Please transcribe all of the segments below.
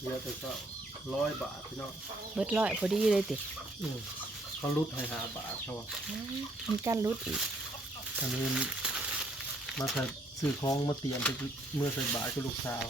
เหลือแต่ก็ร้อยบาทพี่น้องเบิดร้อยพอดีเลยติอืมเขาลุดให้หาบาทเขาว่ามีการรุดอีกอันนี้มาใส่ซื้อของมาเตรียมไปเมื่อใส่บาทกับลูกสาว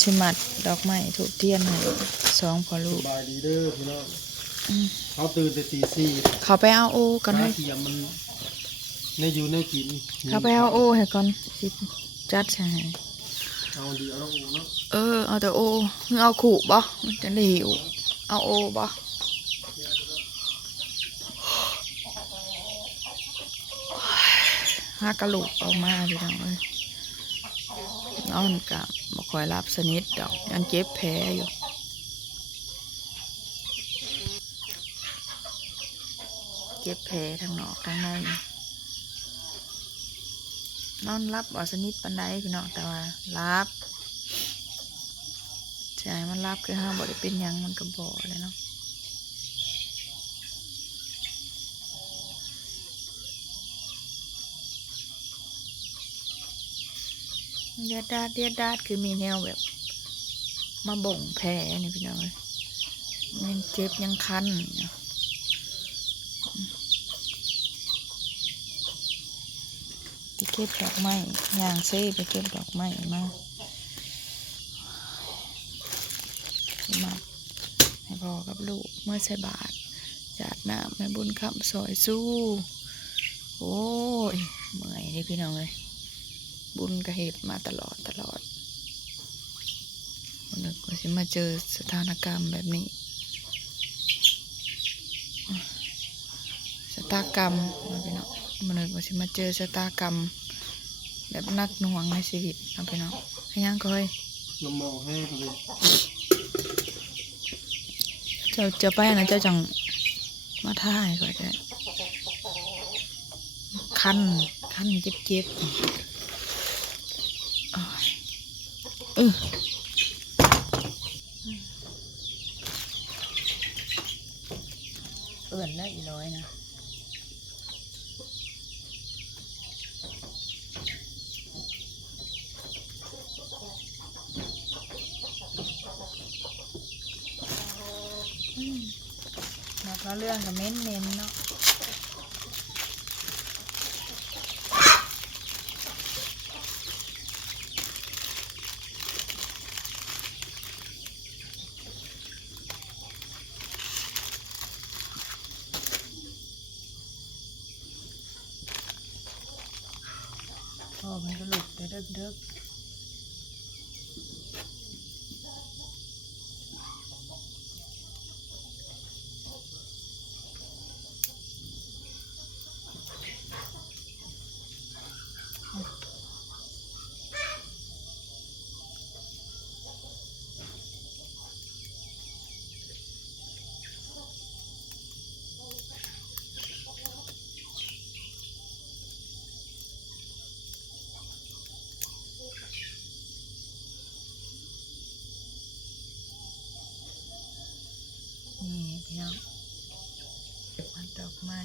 ชิมัดดอกไม้ถูกเทียนให้สองพอสลูกบายดีเด้อพี่น้องอืมเขาตื่นแต่ตีสี่เขาไปเอาโอกันหาให้เตรียมมันในอยู่ในกินเขาไปเอาโอให้ก่อนสิจัดใช่ เอาดีเอาลูกเนาะเออเอาแต่โอเอาขู่บ่มันจะได้หิวเอาโอบ่ห้ากระลูกออกมาพี่น้องเอ้ยนอนกะบ่คอยรับสนิทดอกยังเจ็บแผลอยู่เจ็บแผลทางนอกทางใน นอนรับบ่สนิทปันใดพี่น้องแต่ว่ารับใช่มันรับคือห้ามบ่ได้เป็นยังมันก็บ่เลยเนาะเดียดดาดเดียดดาดคือมีแนวแบบ มาบ่งแผลนี่พี่น้องเลยยังเจ็บยังคันอยู่ไป เก็บดอกไม้ย่างเซ่ไปเก็บดอกไม้มามาให้พ่อกับลูกเมื่อใส่บาทจาดน้ำให้บุญคำซอยสู้ โอ้ยเมื่อยนี่พี่น้องเลยบุญกระเหตุมาตลอดตลอดวันนึกว่าสิมาเจอสถานการณ์แบบนี้สตากรรมพี่น้องมันเลยว่าสิมาเจอชะตากรรม แบบนักหน่วงในชีวิตเอาไปเนาะให้ยังก็เฮ้ยน้ำมองให้เลยเจ้าเจ้าไปนะเจ้าจังมาท่ายก่อนจะคันคันเจ็บเจ็บอ้ายเออเอื่นได้อีร้อยนะ นักละเรื่องกับเม้นเน้นเนาะ พี่น้องมันดอกไม้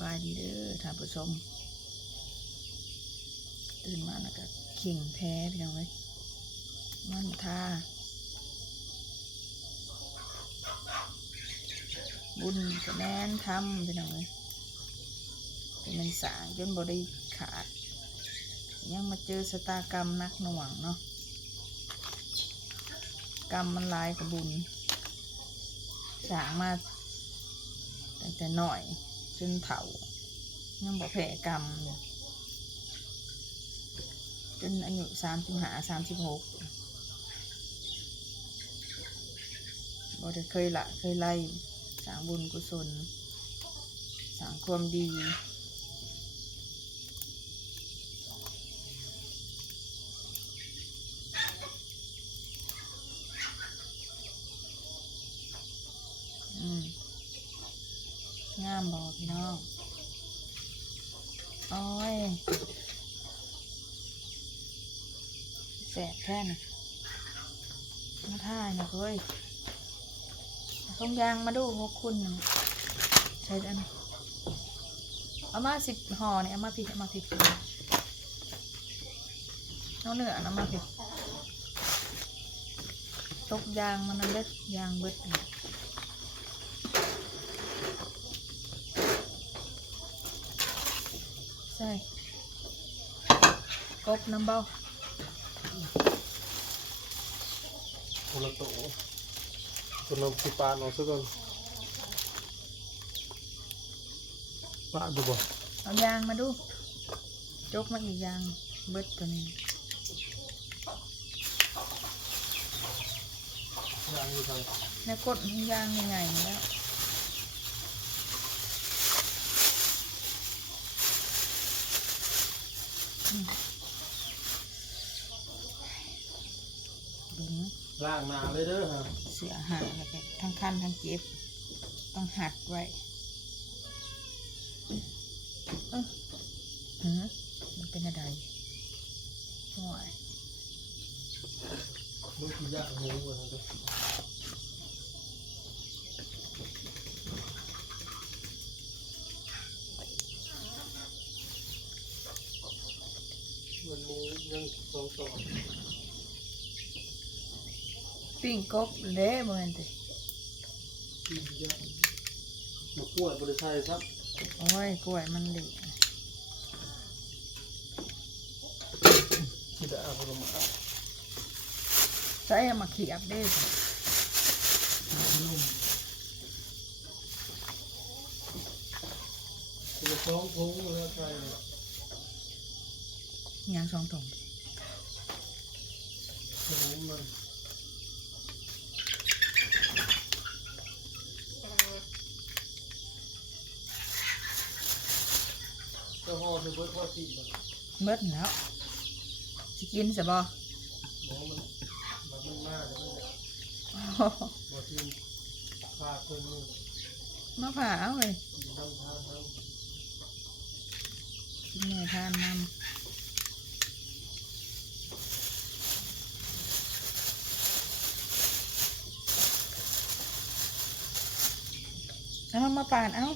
บายดีเด้อท่านผู้ชม ตื่นมาแล้วก็เข่งแพ้พี่น้องเลยมันทาบุญกระแนนทำพี่น้องเลยแต่มันสางจนบริขาด ยังมาเจอสตากรรมนักหน่วงเนาะกรรมมันลายกับบุญสางมาตั้งแต่หน่อย จนเผายังบอกแผลกรรมอยู่จนอายุสามสิบห้าสามสิบหกบ่ได้เคยละเคยไล่สร้างบุญกุศลสร้างความดีอืม งามบ่พี่น้องโอ้ยแสบแค่นะมาท่ายนะเว้ยต้องยางมาดูพวกคุณน่ะใช้อันเอามาสิบห่อเนี่ยเอามาผิดเอามาผิดเอาเนื้อเอามาผิดตกยางมันนั่นเด็ดยางเบิดนี่ใช่กบน้ำเบ้าคนละโตคนละสิปานเอาซะก่อนปาดดูบ่ เอายางมาดูจกมาอีกยางเบิดตัวนี้ยางอยู่ทางแล้วกดมันยางใหญ่ๆแล้วอืม ดึงล่างหนาเลยเด้อฮะเสือหาแล้วก็ทั้งคันทั้งเจ็บ ต้องหัดไว้เออหือมันเป็นอะไรห่วย ลูกที่ยางหูกันนะเด้อมันมียังสองต่อ ปิ้งกบเละเหมือนติที่ยางมากล้วยบริษัทครับโอ้ยกล้วยมันเหละที่ได้เอาผลไม้ใช้เอามาเขียบได้สินุ่มคนละสองถุงแล้วใช่เลยยางสองถุงขนมมัน จะห่อจะเบิดว่าสิบเบิดแล้วสิกินสบอหมอมันมันมันมากเลยบ่กินขาดเพิ่นนี่มะพร้าวเลยกินน้ำทานน้กินแม่ทานนำ เอามาปาดเอา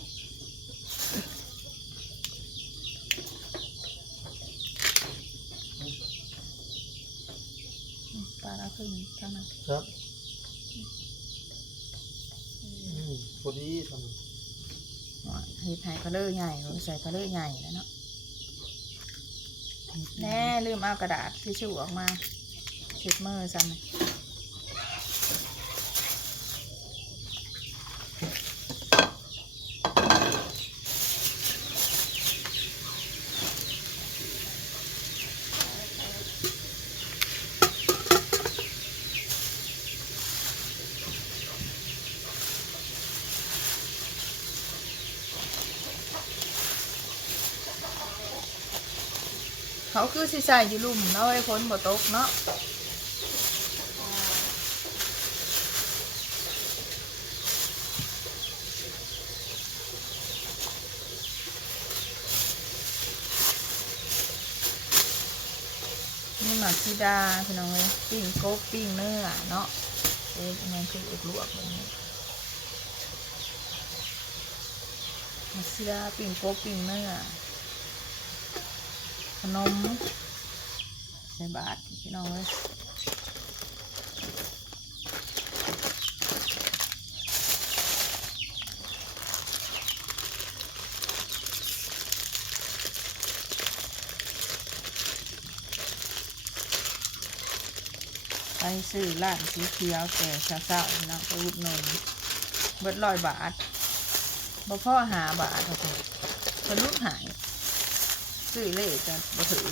ปาดเอาขึ้นข้างนั้นำครับพอดีทเห็ดไห่พะเลอใหญ่เราใส่พะเลอใหญ่แล้วเนาะำแน่ลืมเอากระดาษทิชชู่ออกมาเช็ดมือซ้ำ เขาคือสิใส่อยู่ลุ่มเนาะไอ้พ้นบ่ตกเนาะนี่หมักซีดาพี่น้องเลยปิ้งโกบปิ้งเนื้อเนาะเอ๊ะอันคืออกลวกแบบนี้หมักซีดาปิ้งโกบปิ้งเนื้อ ขนมใส่บาทพี่น้องเลยไปซื้อร้านสีเขียวแต่เช้าๆพี่น้องไปอุดหนุนเบิดร้อยบาทบ่พ่อหาบาทโอเคคนรุ่นหาย ซื้อเลขจะบ่ถือ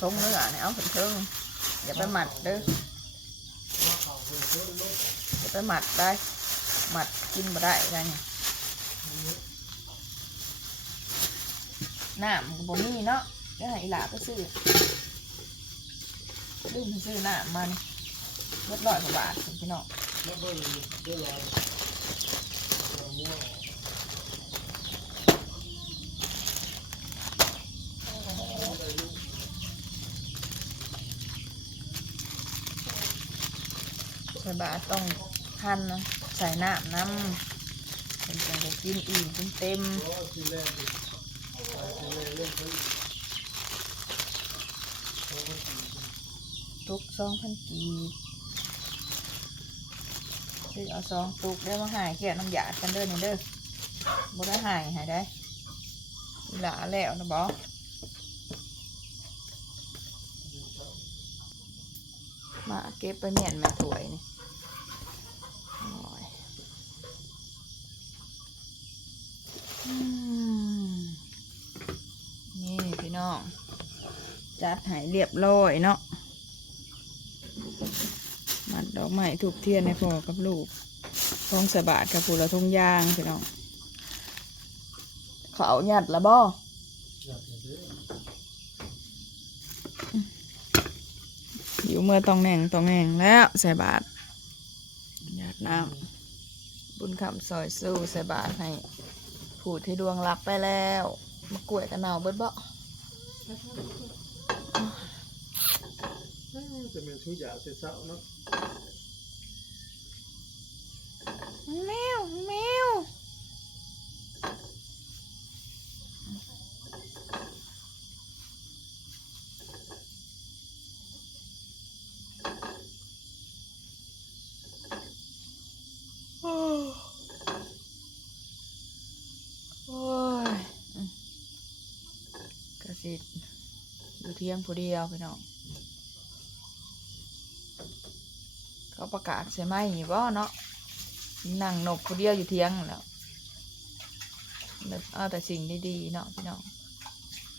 ทงเนื้อเนี่ยเอาถึงเทิงอย่าไปหมัดเด้ออย่าไปหมัดได้ หมัดกินบ่ได้ไงน้ำก็บ่มีเนาะเดี๋ยวให้หลาไปซื้อลืมซื้อน้ามัน ลดร้อยกว่าบาทพี่น้องแล้วเบิ่งเดี๋ยวรอเอามั่วออกใส่บาทต้องทันนะใส่น้ำน้ำเป็นจังกินอิ่มเต็มทุกสองพันกีบ ซื้อเอาสองตุกได้มาหายเขียน้ำยาดกันเด้อนี่เด้อบ่ได้หายหายได้หลาแล้วนะบอมาเก็บไปเมียนม่ถวยนี่นี่พี่น้องจัดหายเรียบร้อยเนาะ อกไม้ถูกเทียนในพอกับลูกทองสะบาดกับผูละทงยางพี่น้องเขาเอาหยัดละบ่อยู่เมื่อต้องแหน่งต้องแหน่งแล้วใส่บาทหยัดน้ำบุญคำซอยสู้ใส่บาทให้ผู้ที่ดวงรับไปแล้ว มากล้วยกันเนาเบิดบ่ จะเป็นทุกอย่างเสียเศร้าเนาะแมวแมวโอ้ยกระสิอยู่เที่ยงผู้เดียวพี่น้อง เขาประกาศใช่ไหมอยู่บ่เนาะนั่งนกผู้เดียวอยู่เที่ยงแล้วแบบเอาแต่สิ่งดีๆเนาะพี่น้อง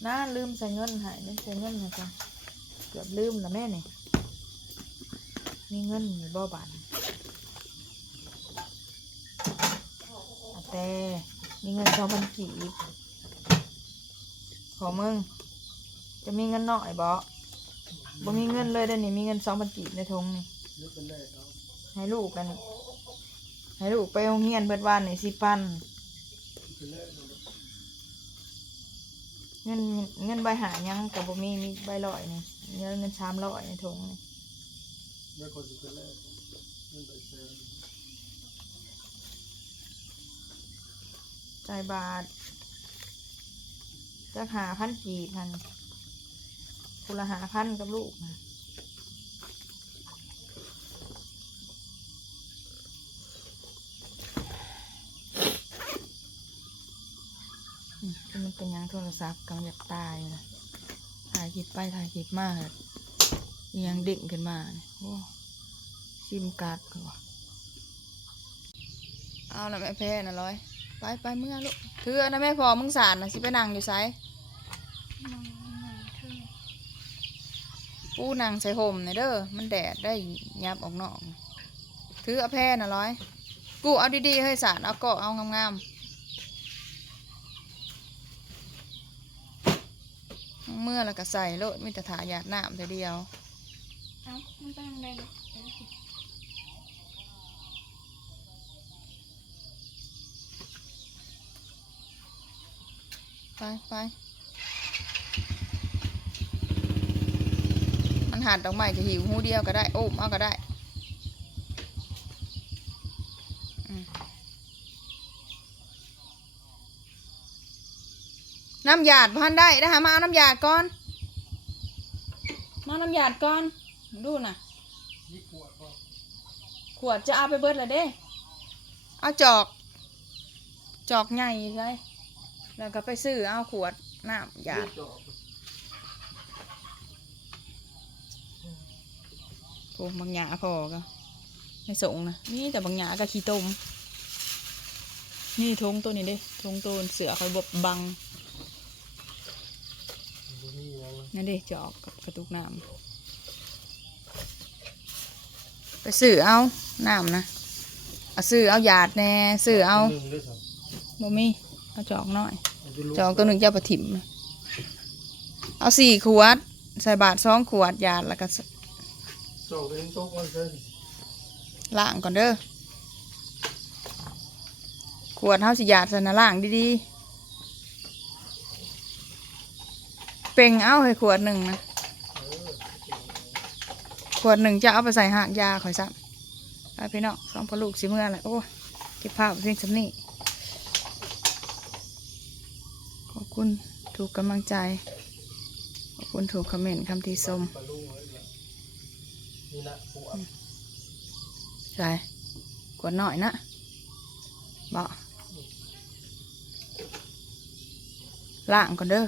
น่าลืมใส่เงินหายไม่ใส่เงินนะจ๊ะเกือบลืมแล้วแม่นี่มีเงินอยู่บ่บานแต่มีเงินสองพันกีบขอมึง จะมีเงินหน่อยบ่บ่มีเงินเลยเดี๋ยวนี้มีเงินสองพันกีบในทงนี่ นี่เป็นแรกเอาให้ลูกกัน ให้ลูกไปโรงเรียนเบิดวันนี่สิปันเป็นแรกเอาเงินเงินใบหายังกับบ่มีมีใบลอยนี่เงินเงินชามลอยในถุงนี่แล้วคนจะเป็นแรกนั่นไปแซงจ่ายบาทจะหาพันกีบพันคุณละหาพันกับลูกนะอื มมันเป็นหยังโทรศัพท์กำลังจะตายนะถ่ายคลิปไปถ่ายคลิปมาเลยอิหยังเดิ่งขึ้นมาเนี่ยโอ้ซิมการ์ดเหรอเอาละแม่แพ้นะร้อย ไปไปเมื่อลูกคืออันนะแม่พอมึงสารนะสิไปนั่งอยู่ไซปูนั่งใส่ห่มเนี่ยเด้อ มันแดดได้ยับออกนอก ถือเอาแพ้นะร้อย กูเอาดีๆให้สารเอาเกาะเอางามๆ เมื่อแล้วก็ใส่โลดมีแต่ถาหยาดน้ำแต่เดียวเอ้ามันเป็นอะไรเนี่ยไปไปมันหัดดอกไม้จะหิวหูเดียวก็ได้โอ้มเอาก็ได้ น้ำหยาดพันได้นะฮะมาเอาน้ำหยาดก่อน มาเอาน้ำหยาดก่อน ดูน่ะนี่ขวดก็ขวดจะเอาไปเบิดเลยเด้ เอาจอก จอกใหญ่เลย แล้วก็ไปซื้อเอาขวดน้ำหยาดจอกโอ้บางหยาพอก็ไม่ส่งนะนี่แต่บางหยาก็ขี้ต้มนี่ทงตัวนี้เด้ทงตัวเสือคอยบบบังบุ นี่ยังนั่นเด้จอกกับกระตุกน้ำไปซื้อเอาน้ำนะเอาซื้อเอาหยาดแน่ซื้อเอาหนึ่งด้วยซ้บ่มีเอาจอกน้อยำเอาไปลูกจอกตัวหนึ่งจะเอาไปถิ่มนะเอาสี่ขวด ใส่บาทสองขวดยาดแล้วก็จ้าเห็นโต๊ะมันเส้นล้างก่อนเด้อขวดเฮาสิหยาดใส่นะล้างดีๆ เป่งเอาให้ขวดหนึ่งนะขวดหนึ่งจะเอาไปใส่หากยาข่อยซ้ำไปพี่น้องสองพลูกสิเมื่อแหละโอ้ยเก็บภาพเพียงสำนี้ขอบคุณถูกกำลังใจ ขอบคุณถูกคอมเมนต์คำที่ชมปลาลุงใช่ขวดหน่อยนะบอกล่างก่อนเด้อ